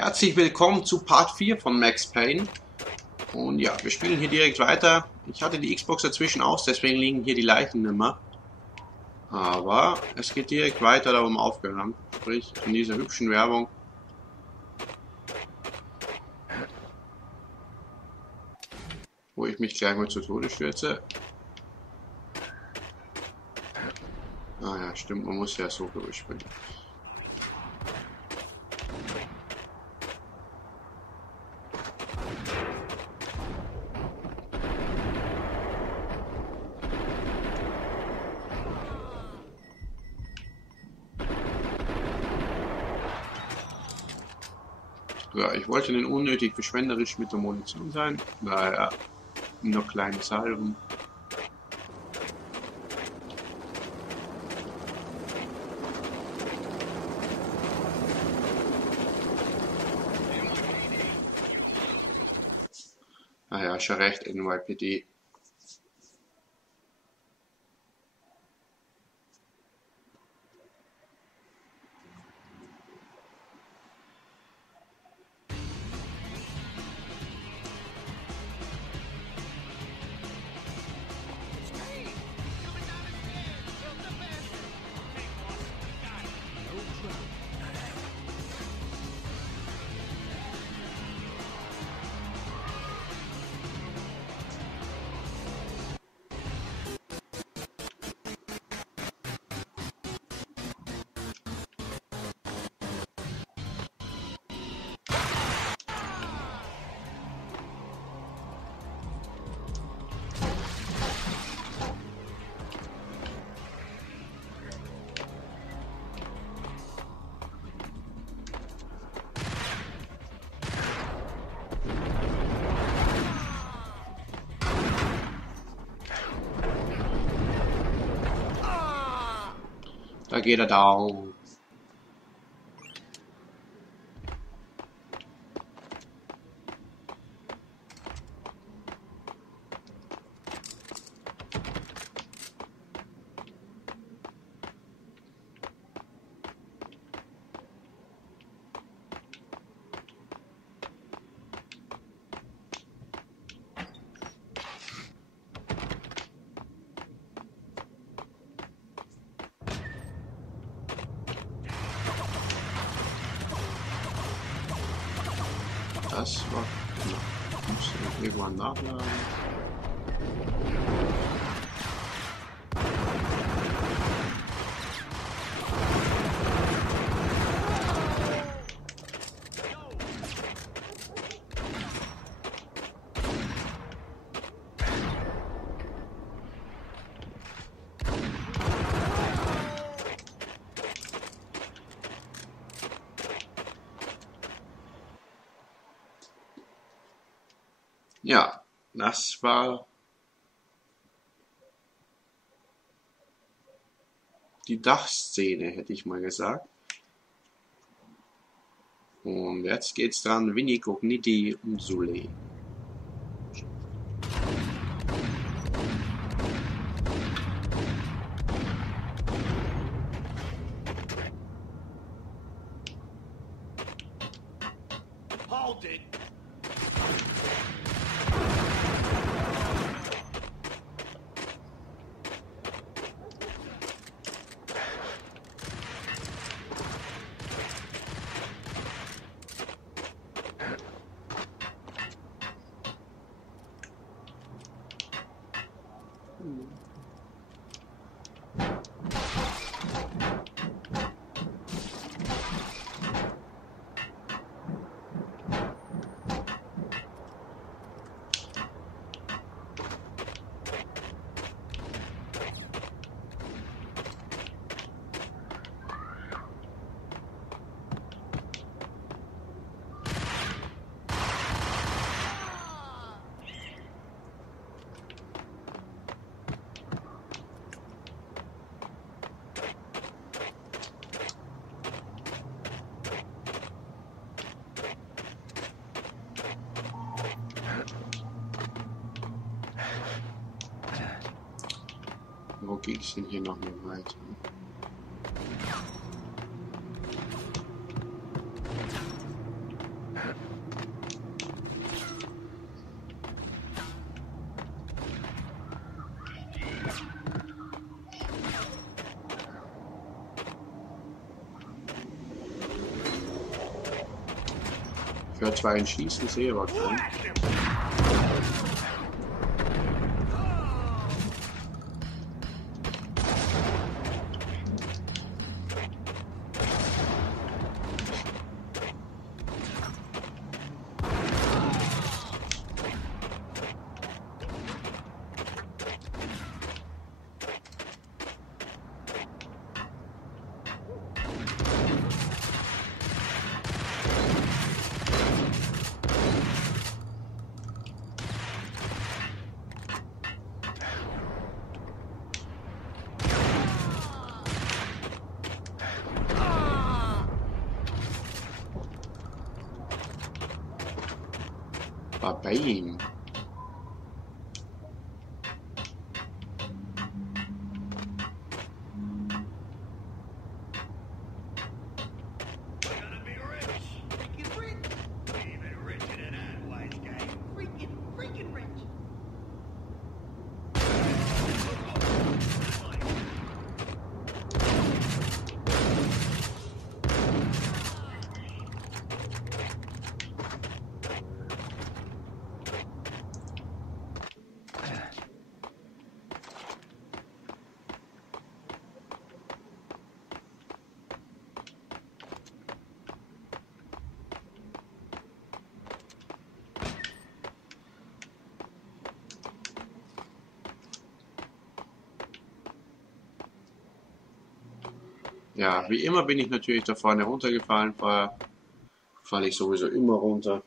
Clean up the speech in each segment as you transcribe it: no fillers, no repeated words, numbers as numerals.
Herzlich willkommen zu Part 4 von Max Payne. Und ja, wir spielen hier direkt weiter. Ich hatte die Xbox dazwischen aus, deswegen liegen hier die Leichen immer. Aber es geht direkt weiter, da wo wir aufgehört haben. Sprich, von dieser hübschen Werbung. Wo ich mich gleich mal zu Tode stürze. Ah ja, stimmt, man muss ja so durchspringen. Ja, ich wollte nicht unnötig verschwenderisch mit der Munition sein, daher nur kleine Salven. Naja, schon recht, NYPD. Da geht er down. Das war... Ich muss irgendwann nachladen. Ja, das war die Dachszene, hätte ich mal gesagt. Und jetzt geht's dran, Vini Cogniti und Sule. Hold it! Wo geht's denn hier noch mal weiter? Ich höre zwar ein Schießen, sehe aber keinen. War bei ihm. Ja, wie immer bin ich natürlich da vorne runtergefallen. Vorher falle ich sowieso immer runter.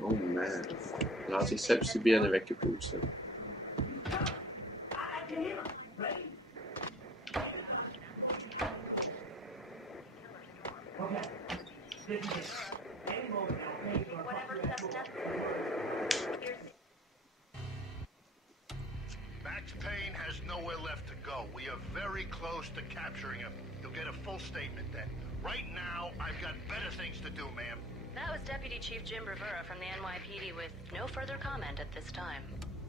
Oh man, da hat sich selbst die Birne weggepustet. Max Payne has nowhere left to go. We are very close to capturing him. You'll get a full statement then. Right now, I've got better things to do, ma'am. That was Deputy Chief Jim Rivera from the NYPD with no further comment at this time.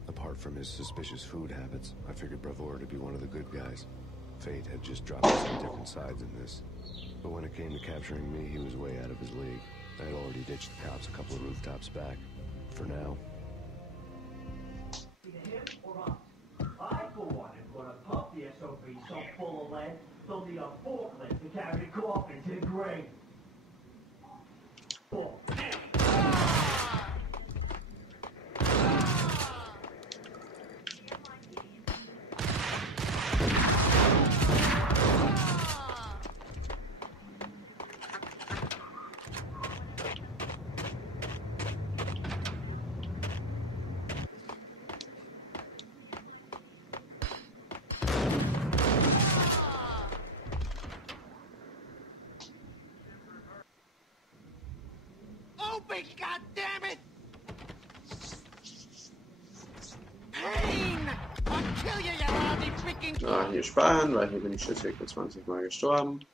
Apart from his suspicious food habits, I figured Bravura to be one of the good guys. Fate had just dropped us on different sides in this. But when it came to capturing me, he was way out of his league. I had already ditched the cops a couple of rooftops back. For now. I, for one, am gonna pump the SOB so full of lead, they'll need a forklift to carry the coffin to the grave. Open, goddammit! Payne! I'll kill you, you lousy freaking... Ah, hier sparen, weil hier bin ich schon circa 20 Mal gestorben.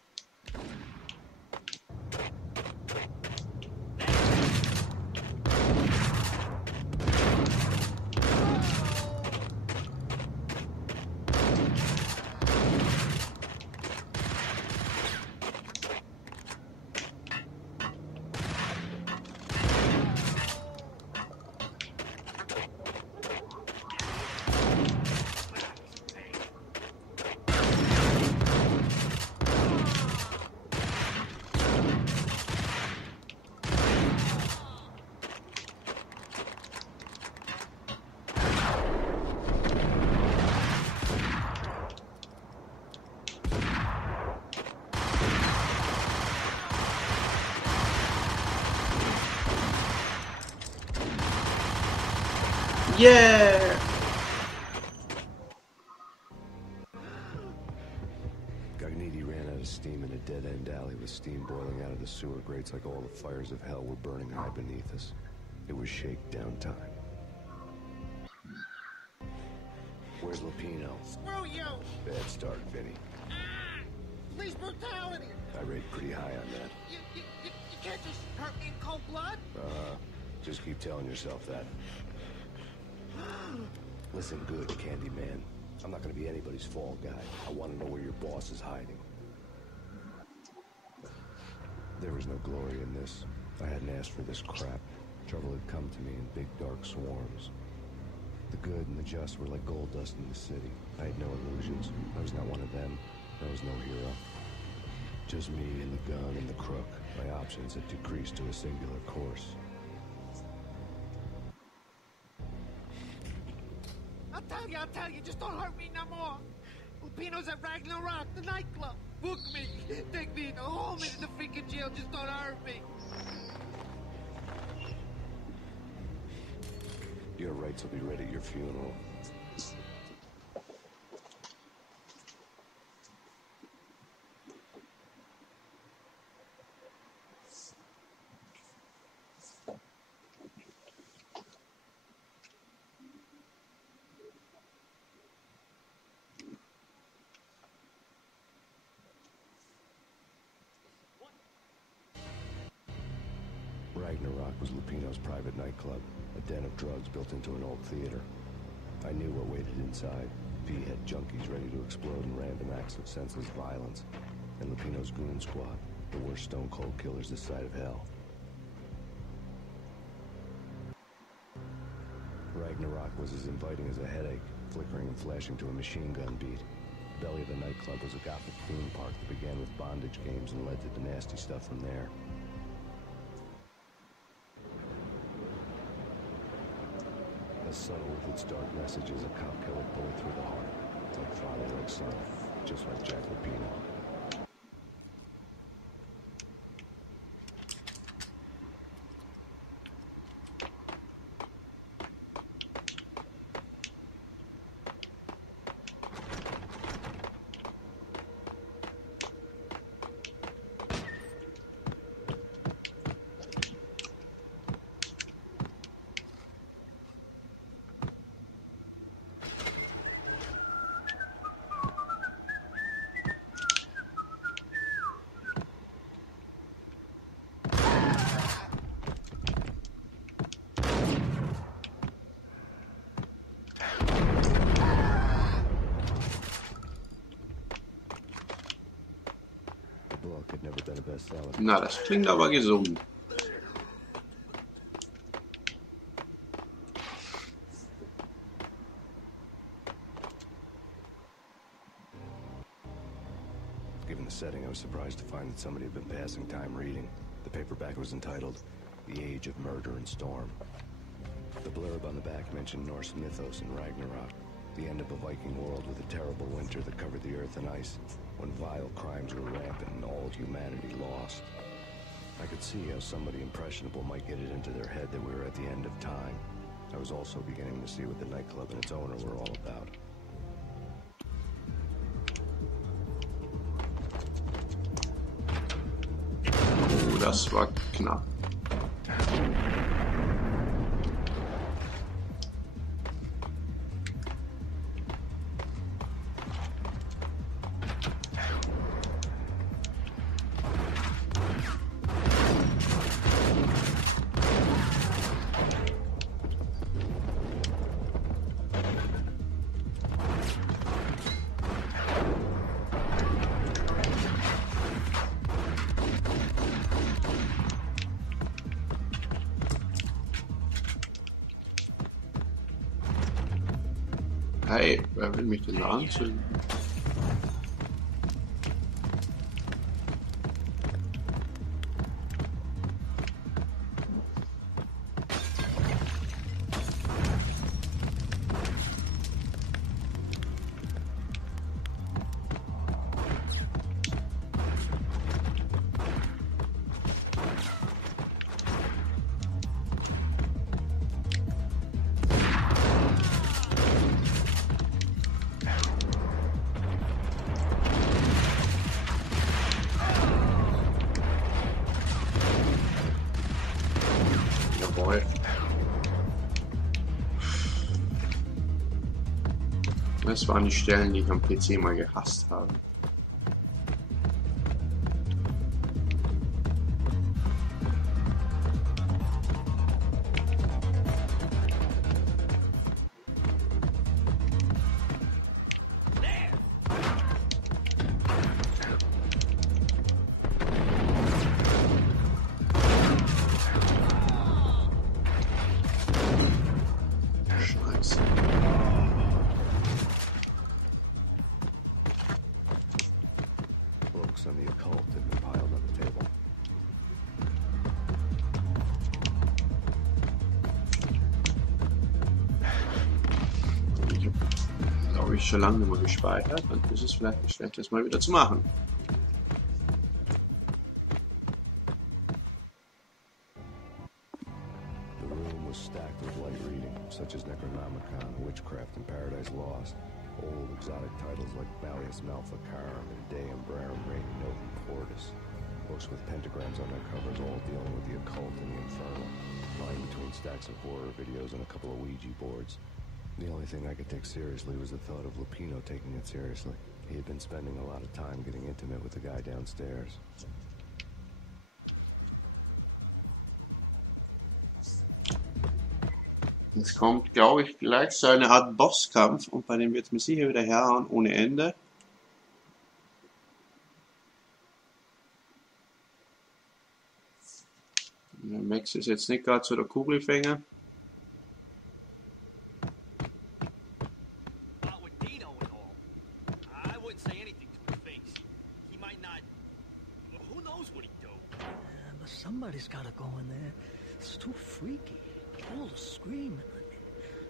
Yeah! of steam in a dead-end alley with steam boiling out of the sewer grates like all the fires of hell were burning high beneath us. It was shakedown time. Where's Lupino? Screw you! Bad start, Vinny. Police brutality! I rate pretty high on that. You can't just hurt me in cold blood? Just keep telling yourself that. Listen good, Candyman. I'm not gonna be anybody's fall guy. I want to know where your boss is hiding. There was no glory in this. I hadn't asked for this crap. Trouble had come to me in big dark swarms. The good and the just were like gold dust in the city. I had no illusions. I was not one of them. I was no hero. Just me and the gun and the crook. My options had decreased to a singular course. I'll tell you, just don't hurt me no more. Lupino's at Ragnarok, the nightclub. Book me. Take me in the home into the freaking jail, just don't hurt me. Your rights will be ready at your funeral. Ragnarok was Lupino's private nightclub, a den of drugs built into an old theater. I knew what waited inside. P had junkies ready to explode in random acts of senseless violence, and Lupino's goon squad, the worst stone-cold killers this side of hell. Ragnarok was as inviting as a headache, flickering and flashing to a machine gun beat. The belly of the nightclub was a gothic theme park that began with bondage games and led to the nasty stuff from there. As subtle with its dark message as a cop killer bullet through the heart. Like father, like son. Just like Jack Lupino. Na, das klingt aber gesund. Given the setting, I was surprised to find that somebody had been passing time reading. The paperback was entitled, The Age of Murder and Storm. The blurb on the back mentioned Norse mythos and Ragnarok, the end of a Viking world with a terrible winter that covered the earth in ice, when vile crimes were rampant and all humanity lost. I could see how somebody impressionable might get it into their head that we were at the end of time. I was also beginning to see what the nightclub and its owner were all about. Das war knapp. Hey, wer will mich denn da anzünden? Das waren die Stellen, die ich am PC mal gehasst habe. Scheiße. Books on the occult have been piled on the table. Ich habe, glaube ich, schon lange nicht mehr gespeichert. Dann ist es vielleicht nicht schlecht, das mal wieder zu machen. The room was stacked with light reading, such as Necronomicon, Witchcraft, and Paradise Lost. Old exotic titles like Malleus Maleficarum and De Umbrarum Reign Novum Cordis. Books with pentagrams on their covers, all dealing with the occult and the infernal. Lying between stacks of horror videos and a couple of Ouija boards. The only thing I could take seriously was the thought of Lupino taking it seriously. He had been spending a lot of time getting intimate with the guy downstairs. Jetzt kommt, glaube ich, gleich so eine Art Bosskampf und bei dem wird es mir sicher wieder herhauen ohne Ende. Der Max ist jetzt nicht gerade so der Kugelfänger. Not with Dino and all. I wouldn't say anything to his face. He might not. Well, who knows what he'd do? Yeah, but somebody's gotta go in there. It's too freaky. All the screaming.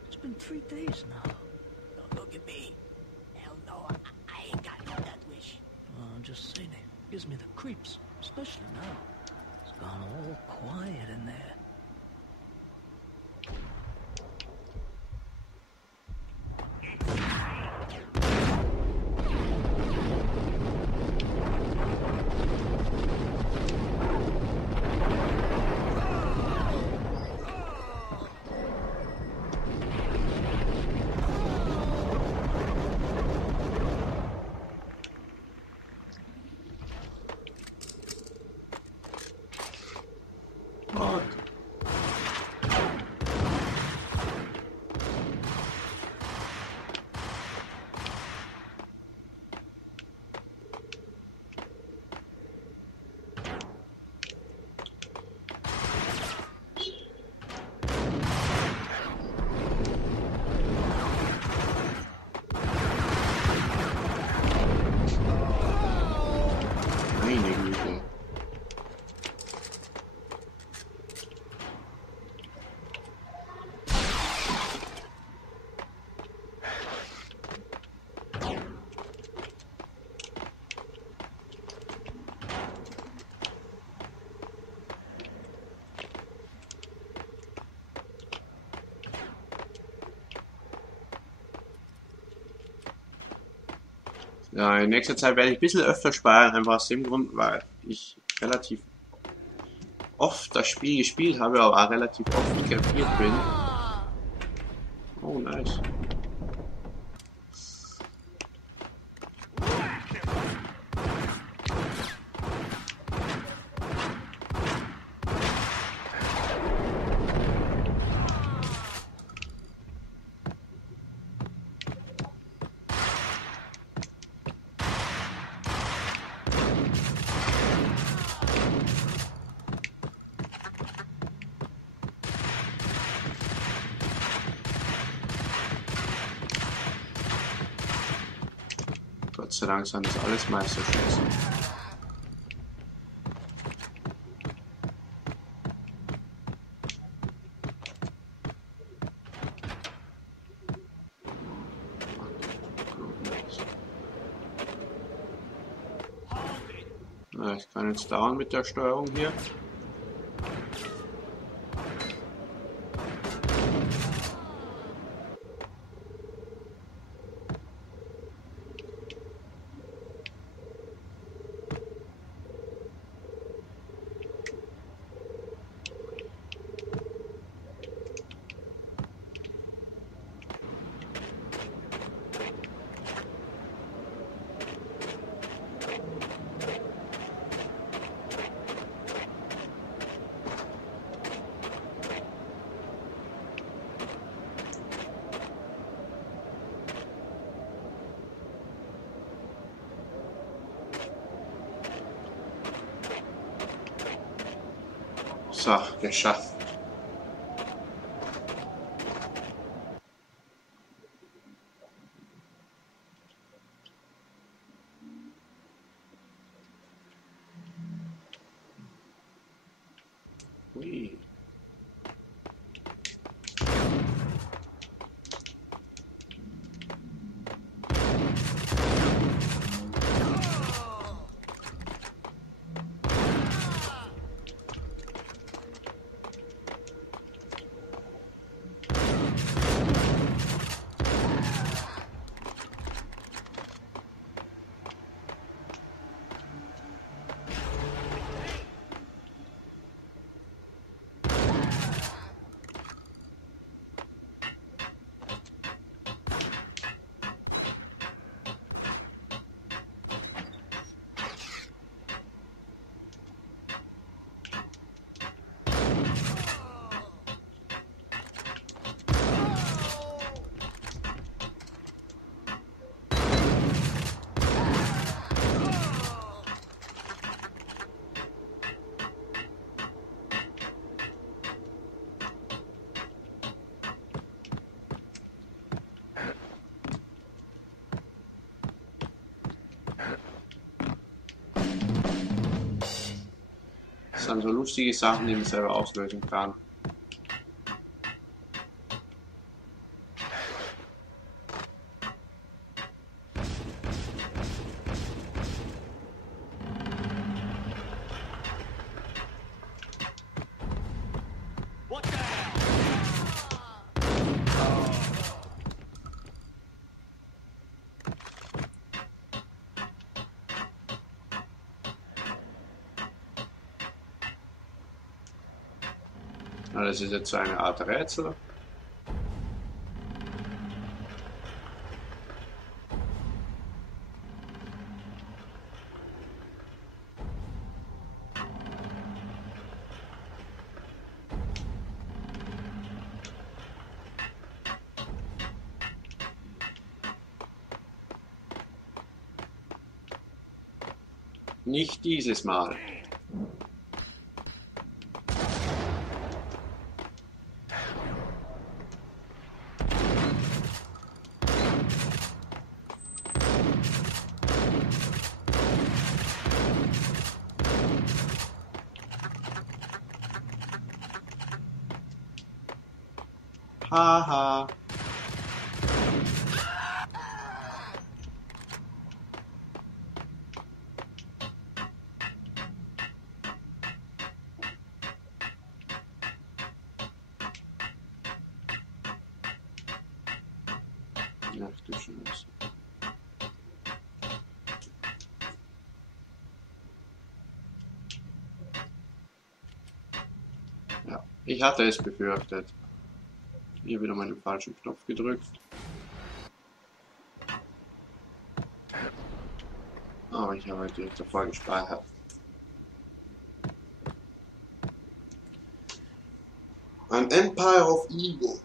It's been 3 days now. Don't look at me. Hell no, I ain't got that wish. I'm just saying it gives me the creeps, especially now. It's gone all quiet in there. Oh. Meine Güte. Ja, in nächster Zeit werde ich ein bisschen öfter spielen, einfach aus dem Grund, weil ich relativ oft das Spiel gespielt habe, aber auch relativ oft krepiert bin. Oh, nice. Gott sei Dank sind das alles Meisterschützen. Ja, ich kann jetzt dauern mit der Steuerung hier. So, geschafft. Ui. Das sind so lustige Sachen, die man selber auslösen kann. What the hell? Na, das ist jetzt so eine Art Rätsel. Nicht dieses Mal. Haha. Ach du Scheiße. Ja, ich hatte es befürchtet. Hier wieder mal den falschen Knopf gedrückt. Aber ich habe direkt davor gespeichert. Ein Empire of Evil.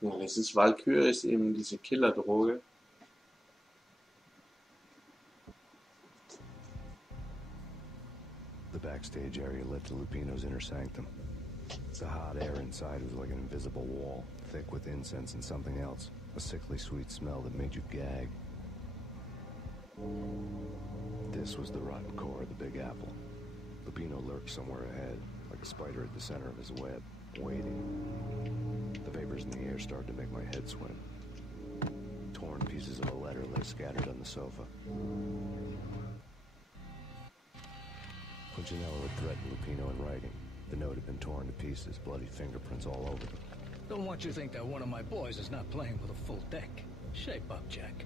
Ja, das ist Valkyrie, ist eben diese Killerdroge. The backstage area led to Lupino's inner sanctum. The hot air inside was like an invisible wall, thick with incense and something else. A sickly sweet smell that made you gag. This was the rotten core of the Big Apple. Lupino lurked somewhere ahead, like a spider at the center of his web, waiting. The vapors in the air started to make my head swim. Torn pieces of a letter lay scattered on the sofa. Punchinello had threatened Lupino in writing. The note had been torn to pieces, bloody fingerprints all over them. Don't want you to think that one of my boys is not playing with a full deck. Shape up, Jack.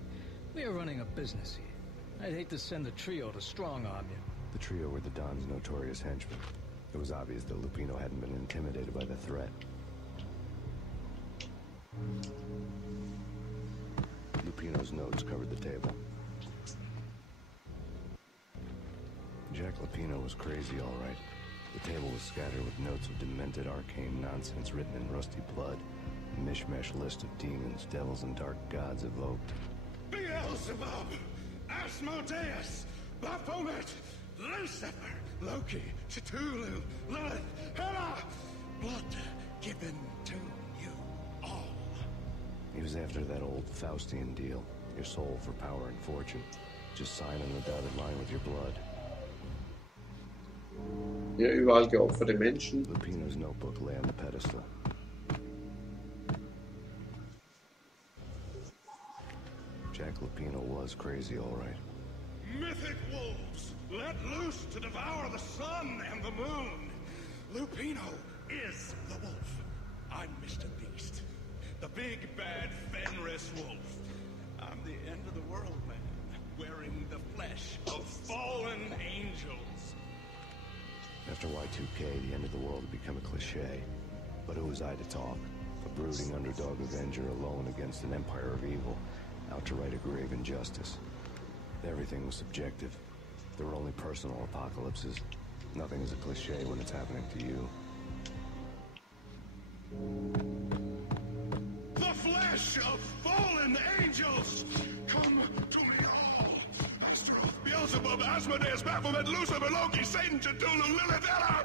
We are running a business here. I'd hate to send the trio to strong-arm you. The trio were the Don's notorious henchmen. It was obvious that Lupino hadn't been intimidated by the threat. Lupino's notes covered the table. Jack Lupino was crazy, all right. The table was scattered with notes of demented arcane nonsense written in rusty blood. A mishmash list of demons, devils, and dark gods evoked. Beelzebub, Asmodeus, Baphomet, Lucifer, Loki, Cthulhu, Lilith, Hela, blood given to you all. He was after that old Faustian deal. Your soul for power and fortune. Just sign on the dotted line with your blood. Hier überall geopferte Menschen. Lupino's notebook lay on the pedestal. Jack Lupino was crazy, all right. Mythic wolves, let loose to devour the sun and the moon. Lupino is the wolf. I'm Mr. Beast, the big bad Fenris wolf. I'm the end of the world man, wearing the flesh of fallen angels. After Y2K, the end of the world had become a cliche. But who was I to talk? A brooding underdog avenger alone against an empire of evil, out to right a grave injustice. Everything was subjective. There were only personal apocalypses. Nothing is a cliche when it's happening to you. The flesh of fallen angels, come to me all. Astaroth, Beelzebub, Asmodeus, Baphomet, Lucifer, Loki, Satan, Cthulhu, Lilith, Hela,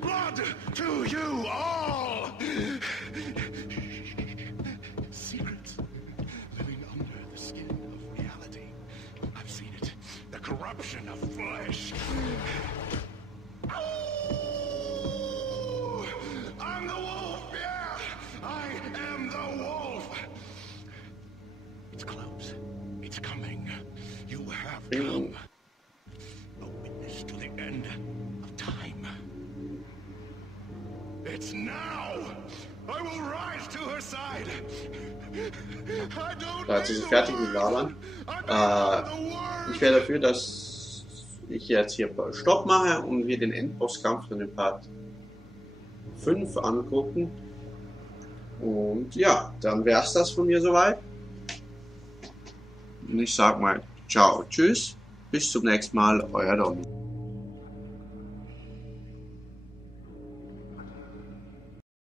blood to you all. Secrets living under the skin of reality. I've seen it. The corruption of flesh. Oh, I'm the wolf, yeah. I am the wolf. It's close. It's coming. You have come. A witness to the end of time. It's now. I will rise to her side. I don't Da hat sie sich fertig mit Labern. Ich wäre dafür, dass ich jetzt hier Stopp mache und wir den Endbosskampf in dem Part 5 angucken. Und ja, dann wäre es das von mir soweit. Und ich sag mal, ciao, tschüss, bis zum nächsten Mal, euer Domi.